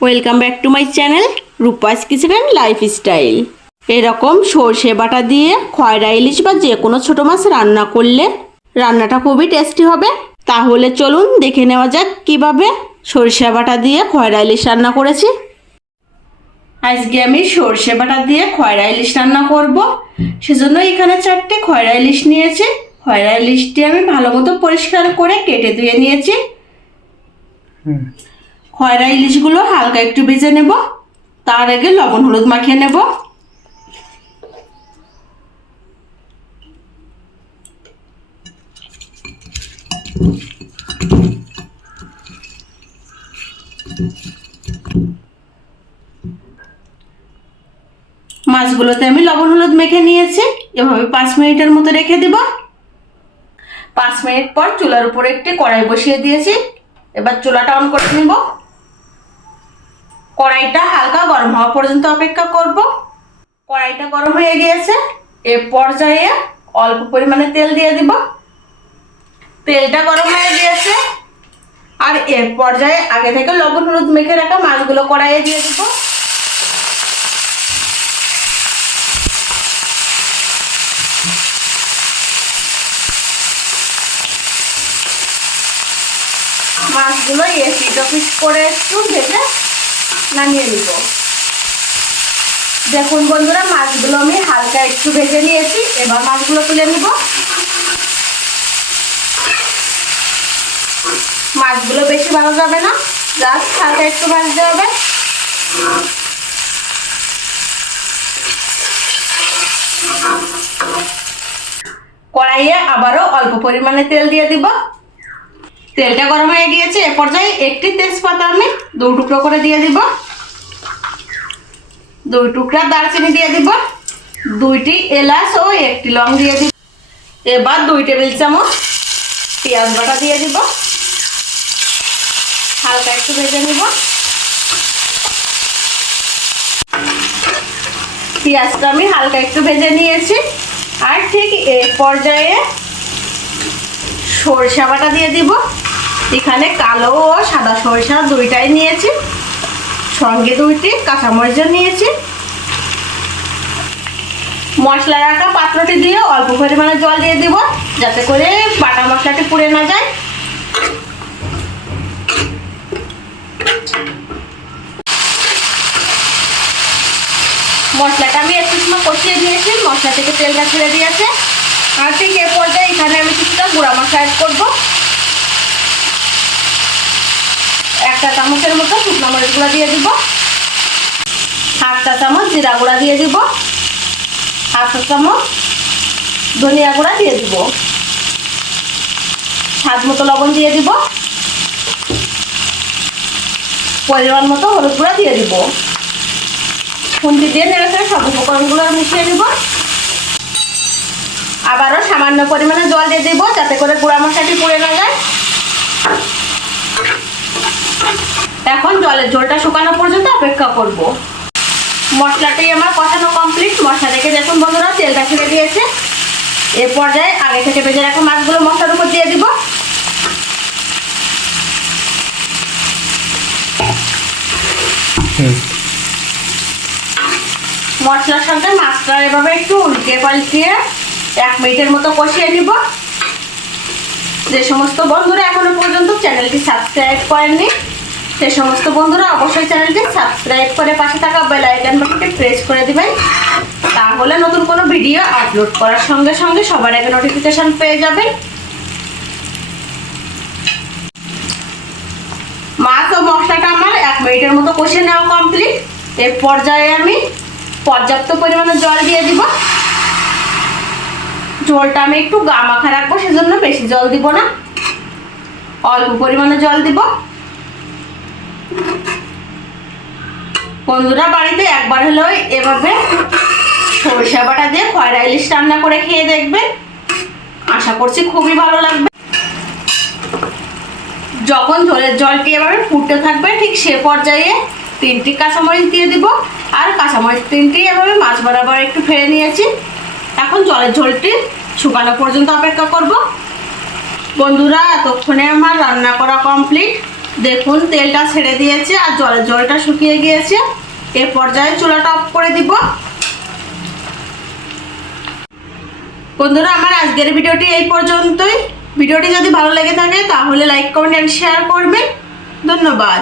Welcome back to my channel Rupa's kitchen and lifestyle এরকম সর্ষে বাটা দিয়ে খয়রা ইলিশ বা যে কোনো ছোটো মাছ রান্না করলে রান্নাটা খুবই টেস্টি হবে। তাহলে চলুন দেখে নেওয়া যাক কীভাবে সর্ষে বাটা দিয়ে খয়রা ইলিশ রান্না করেছি। আজকে আমি সর্ষে বাটা দিয়ে খয়রা ইলিশ রান্না করব। সেজন্য এখানে চারটে খয়রা ইলিশ নিয়েছি। খয়রা ইলিশটি আমি ভালো মতো পরিষ্কার করে কেটে ধুয়ে নিয়েছি। খয়রা ইলিশগুলো হালকা একটু ভেজে নেব। তার আগে লবণ হলুদ মাখিয়ে নেব। মাছগুলোতে আমি লবণ হলুদ মেখে নিয়েছি। এভাবে পাঁচ মিনিটের মতো রেখে দিব। পাঁচ মিনিট পর চুলার উপরে একটি কড়াই বসিয়ে দিয়েছি। এবার চুলাটা অন করে নিব। কড়াইটা হালকা গরম হওয়া পর্যন্ত অপেক্ষা করব। কড়াইটা গরম হয়ে গিয়েছে। এ পর্যায়ে অল্প পরিমাণে তেল দিয়ে দিব। তেলটা গরম হয়ে গিয়েছে। আর এর পর্যায়ে আগে থেকে লবণ হলুদ মেখে রাখা মাছগুলো কড়াইয়ে দিয়ে দিব। মাছগুলো এসিড অফিস করে একটু ভেজে নামিয়ে নিব। দেখুন বন্ধুরা, মাছগুলো আমি হালকা একটু ভেজে নিয়েছি। এবার মাছগুলো তুলে নিব। মাছগুলো বেশি ভালো যাবে না, জাস্ট হালকা একটু ভাজতে হবে। কড়াইয়ে আবারও অল্প পরিমাণে তেল দিয়ে দিব। তেলটা গরম হয়ে গিয়েছে, এ পর্যায়ে একটি তেজপাতা আমি দু টুকরো করে দিয়ে দিব। দুই টুকরা দারচিনি দিয়ে দিব, দুইটি এলাচ ও একটি লং দিয়ে দিব। এবার দুই টেবিল চামচ পেঁয়াজ বাটা দিয়ে দিব। হালকা একটু ভেজে নিব। পেঁয়াজটা আমি হালকা একটু ভেজে নিয়েছি। আর ঠিক এই পর্যায়ে সরিষা বাটা দিয়ে দিব। এখানে কালো ও সাদা সরিষা দুইটাই নিয়েছি। সঙ্গে দুইটি কাঁচামরিচ নিয়েছি। মশলা রাখা পাত্রটি দিয়ে অল্প পরিমাণে জল দিয়ে দিব, যাতে করে বাটা মশলাটি পুড়ে না যায়। মশলাটা আমি একটু সময় কষিয়ে দিয়েছি, মশলা থেকে তেলটা ছেড়ে দিয়েছে। আর ঠিক এ পর্যায়ে এখানে আমি কিছুটা গুঁড়া মশলা অ্যাড করব। একটা চামচের মতো শুকনো মরিচ গুঁড়া দিয়ে দিব। হাফ চা চামচ জিরা গুঁড়া দিয়ে দিব। হাফ চা চামচ ধনিয়া গুঁড়া দিয়ে দিব। স্বাদ মতো লবণ দিয়ে দিব। পরিমাণ মতো হলুদ গুঁড়া দিয়ে দিব। খুন্তি দিয়ে নেড়ে ফেলে সব উপকরণগুলো মিশিয়ে দিব। আবারও সামান্য পরিমাণে জল দিয়ে দিব যাতে করে গুঁড়া মশলাটি পুড়ে না যায় এখন জলের ঝোলটা শুকানো পর্যন্ত অপেক্ষা করব। মশলাটাই আমার কষানো কমপ্লিট মশলা থেকে দেখুন বন্ধুরা, তেলটা ছেড়ে দিয়েছে। এর পর্যায়ে আগে থেকে ভেজে রাখা মাছগুলো মশলার উপর দিয়ে দিব। মশলার সঙ্গে মাছটা এভাবে একটু উল্টে পাল্টিয়ে এক মিনিটের মতো কষিয়ে নিব। যে সমস্ত বন্ধুরা এখনও পর্যন্ত চ্যানেলটি সাবস্ক্রাইব করেননি সে সমস্ত বন্ধুরা অবশ্যই চ্যানেলটি সাবস্ক্রাইব করে পাশে থাকা বেল আইকন বাটনটি প্রেস করে দিবেন। তাহলে নতুন কোনো ভিডিও আপলোড করার সঙ্গে সঙ্গে সবার আগে নোটিফিকেশন পেয়ে যাবেন। মাছ ও মশলাটা আমার এক মিনিটের মতো কষে নেওয়া কমপ্লিট এর পর্যায়ে আমি পর্যাপ্ত পরিমাণে জল দিয়ে দিব। জলটা আমি একটু গা মাখা রাখব, সেজন্য বেশি জল দিব না। অল্প পরিমাণে জল দিব। বন্ধুরা, বাড়িতে একবার হলেও এভাবে সরিষা বাটা দিয়ে খয়রা ইলিশ রান্না করে খেয়ে দেখবেন। আশা করছি খুবই ভালো লাগবে। যখন ঝোলের জলটি এভাবে ফুটতে থাকবে, ঠিক সে পর্যায়ে তিনটি কাঁচামরিচ দিয়ে দিব। আর কাঁচামরিচ তিনটি এভাবে মাছ বরাবর একটু ফেলে নিয়েছি। এখন জলের ঝোলটি শুকানো পর্যন্ত অপেক্ষা করব। বন্ধুরা, এতক্ষণে আমার রান্না করা কমপ্লিট দেখুন, তেলটা ছেড়ে দিয়েছে আর জলের জলটা শুকিয়ে গিয়েছে। এ পর্যায়ে চুলাটা অফ করে দিব। বন্ধুরা, আমার আজকের ভিডিওটি এই পর্যন্তই। ভিডিওটি যদি ভালো লেগে থাকে, তাহলে লাইক কমেন্ট অ্যান্ড শেয়ার করবেন। ধন্যবাদ।